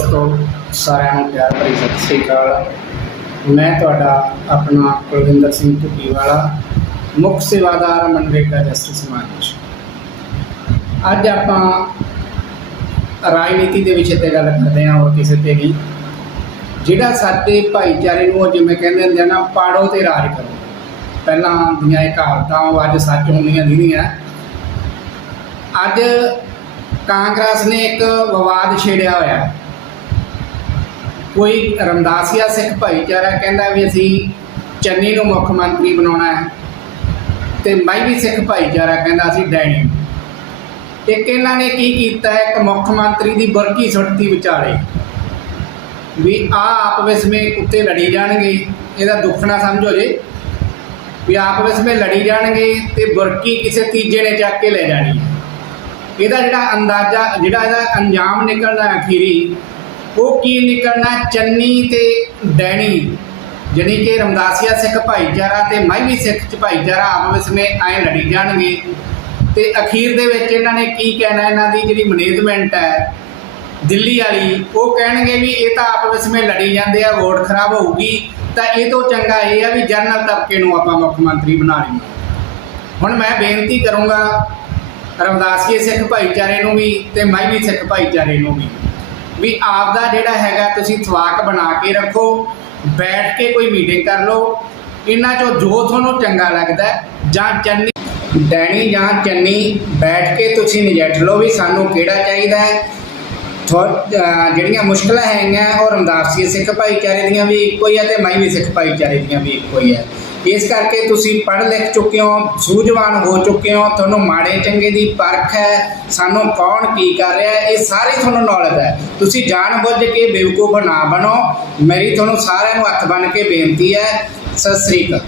ਦੋਸਤੋ ਸਾਰਿਆਂ ਨੂੰ ਪਿਆਰ ਭਰੀ ਸਤਿ ਸ੍ਰੀ ਅਕਾਲ। ਮੈਂ ਤੁਹਾਡਾ ਆਪਣਾ ਕੁਲਵਿੰਦਰ ਸਿੰਘ ਧੁੱਪੀਵਾਲਾ ਮੁੱਖ ਸੇਵਾਦਾਰ ਮਨਰੇਗਾ ਜਸਟਿਸ ਸਮਾਜ। ਅੱਜ ਆਪਾਂ ਰਾਜਨੀਤੀ ਦੇ ਵਿਸ਼ੇ ਤੇ ਗੱਲ ਕਰਦੇ ਹਾਂ ਹੋਰ ਕਿਸੇ ਤੇ ਨਹੀਂ। ਜਿਹੜਾ ਸਾਡੇ ਭਾਈਚਾਰੇ ਨੂੰ ਉਹ ਜਿਵੇਂ ਕਹਿੰਦੇ ਹੁੰਦੇ ਆ ਨਾ, ਪਾੜੋ ਤੇ ਰਾਜ ਕਰੋ। ਪਹਿਲਾਂ ਦੀਆਂ ਇਹ ਕਹਾਵਤਾਂ ਉਹ ਅੱਜ ਸੱਚ ਹੁੰਦੀਆਂ ਦਿਖਦੀਆਂ ਅੱਜ ਕਾਂਗਰਸ ਨੇ ਇੱਕ ਵਿਵਾਦ ਛੇੜਿਆ ਹੋਇਆ। ਕੋਈ ਰਮਦਾਸੀਆ ਸਿੱਖ ਭਾਈਚਾਰਾ ਕਹਿੰਦਾ ਵੀ ਅਸੀਂ ਚੰਨੀ ਨੂੰ ਮੁੱਖ ਮੰਤਰੀ ਬਣਾਉਣਾ ਹੈ ਤੇ ਮਾਈਵੀ ਸਿੱਖ ਭਾਈਚਾਰਾ ਕਹਿੰਦਾ ਅਸੀਂ ਡੈਣੀ ਨੂੰ। ਇੱਕ ਇਹਨਾਂ ਨੇ ਕੀ ਕੀਤਾ ਹੈ, ਇੱਕ ਮੁੱਖ ਮੰਤਰੀ ਦੀ ਬਰਕੀ ਸੁੱਟਤੀ ਵਿਚਾਲੇ। ਵੀ ਆ ਆਪ ਵਿੱਚ ਕੁੱਤੇ ਲੜੀ ਜਾਣਗੇ ਇਹਦਾ ਦੁੱਖ ਨਾ ਸਮਝੋ ਜੇ। ਵੀ ਆਪ ਵਿੱਚ ਲੜੀ ਜਾਣਗੇ ਤੇ ਬੁਰਕੀ ਕਿਸੇ ਤੀਜੇ ਨੇ ਚੱਕ ਕੇ ਲੈ ਜਾਣੀ ਹੈ। ਇਹਦਾ ਜਿਹੜਾ ਅੰਦਾਜ਼ਾ ਜਿਹੜਾ ਇਹਦਾ ਅੰਜਾਮ ਨਿਕਲਦਾ ਅਖੀਰੀ ਉਹ ਕੀ ਨਿਕਲਣਾ ਚੰਨੀ ਤੇ ਡੈਣੀ, ਜਾਣੀ ਕਿ ਰਮਦਾਸੀਆ ਸਿੱਖ ਭਾਈਚਾਰਾ ਤੇ ਮਾਝੀ ਸਿੱਖ ਚ ਭਾਈਚਾਰਾ ਆਪਸ ਵਿੱਚ ਐ ਲੜੀ ਜਾਣਗੇ। ਤੇ ਅਖੀਰ ਦੇ ਵਿੱਚ ਇਹਨਾਂ ਨੇ ਕੀ ਕਹਿਣਾ? ਇਹਨਾਂ ਦੀ ਜਿਹੜੀ ਮੈਨੇਜਮੈਂਟ ਹੈ, ਦਿੱਲੀ ਵਾਲੀ, ਉਹ ਕਹਿਣਗੇ ਵੀ ਇਹ ਤਾਂ ਆਪਸ ਵਿੱਚ ਲੜੀ ਜਾਂਦੇ ਆ, ਵੋਟ ਖਰਾਬ ਹੋਊਗੀ। ਤਾਂ ਇਹ ਤੋਂ ਚੰਗਾ ਇਹ ਆ ਵੀ ਜਨਰਲ ਤਬਕੇ ਨੂੰ ਆਪਾਂ ਮੁੱਖ ਮੰਤਰੀ ਬਣਾ ਲਈਏ ਹੁਣ ਮੈਂ ਬੇਨਤੀ ਕਰੂੰਗਾ ਰਮਦਾਸੀਏ ਸਿੱਖ ਭਾਈਚਾਰੇ ਨੂੰ ਵੀ ਤੇ ਮਾਝੀ ਸਿੱਖ ਭਾਈਚਾਰੇ ਨੂੰ ਵੀ। ਵੀ ਆਪ ਦਾ ਜਿਹੜਾ ਹੈਗਾ ਤੁਸੀਂ ਥਵਾਕ ਬਣਾ ਕੇ ਰੱਖੋ, ਬੈਠ ਕੇ ਕੋਈ ਮੀਟਿੰਗ ਕਰ ਲਓ। ਇਹਨਾਂ ਚੋਂ ਜੋ ਤੁਹਾਨੂੰ ਚੰਗਾ ਲੱਗਦਾ ਜਾਂ ਚੰਨੀ ਡੈਣੀ ਜਾਂ ਚੰਨੀ, ਬੈਠ ਕੇ ਤੁਸੀਂ ਨਜਿੱਠ ਲਓ ਵੀ ਸਾਨੂੰ ਕਿਹੜਾ ਚਾਹੀਦਾ ਹੈ। ਥੋ- ਜਿਹੜੀਆਂ ਮੁਸ਼ਕਲਾਂ ਹੈਗੀਆਂ, ਉਹ ਰਮਦਾਸੀਏ ਸਿੱਖ ਭਾਈਚਾਰੇ ਦੀਆਂ ਵੀ ਇੱਕੋ ਹੀ ਹੈ ਤੇ ਮਾਈਵੀ ਸਿੱਖ ਭਾਈਚਾਰੇ ਦੀਆਂ ਵੀ ਇੱਕੋ ਹੀ ਹੈ। ਇਸ ਕਰਕੇ ਤੁਸੀਂ ਪੜ੍ਹ ਲਿਖ ਚੁੱਕੇ ਹੋ, ਸੂਝਵਾਨ ਹੋ ਚੁੱਕੇ ਹੋ, ਤੁਹਾਨੂੰ ਮਾੜੇ ਚੰਗੇ ਦੀ ਪਰਖ ਹੈ, ਸਾਨੂੰ ਕੌਣ ਕੀ ਕਰ ਰਿਹਾ ਹੈ, ਇਹ ਸਾਰੀ ਤੁਹਾਨੂੰ ਨੌਲੇਜ ਹੈ। ਤੁਸੀਂ ਜਾਣ ਬੁੱਝ ਕੇ ਬੇਵਕੂਫ ਨਾ ਬਣੋ, ਮੇਰੀ ਤੁਹਾਨੂੰ ਸਾਰਿਆਂ ਨੂੰ ਹੱਥ ਬੰਨ੍ਹ ਕੇ ਬੇਨਤੀ ਹੈ, ਸਤਿ ਸ੍ਰੀ ਅਕਾਲ।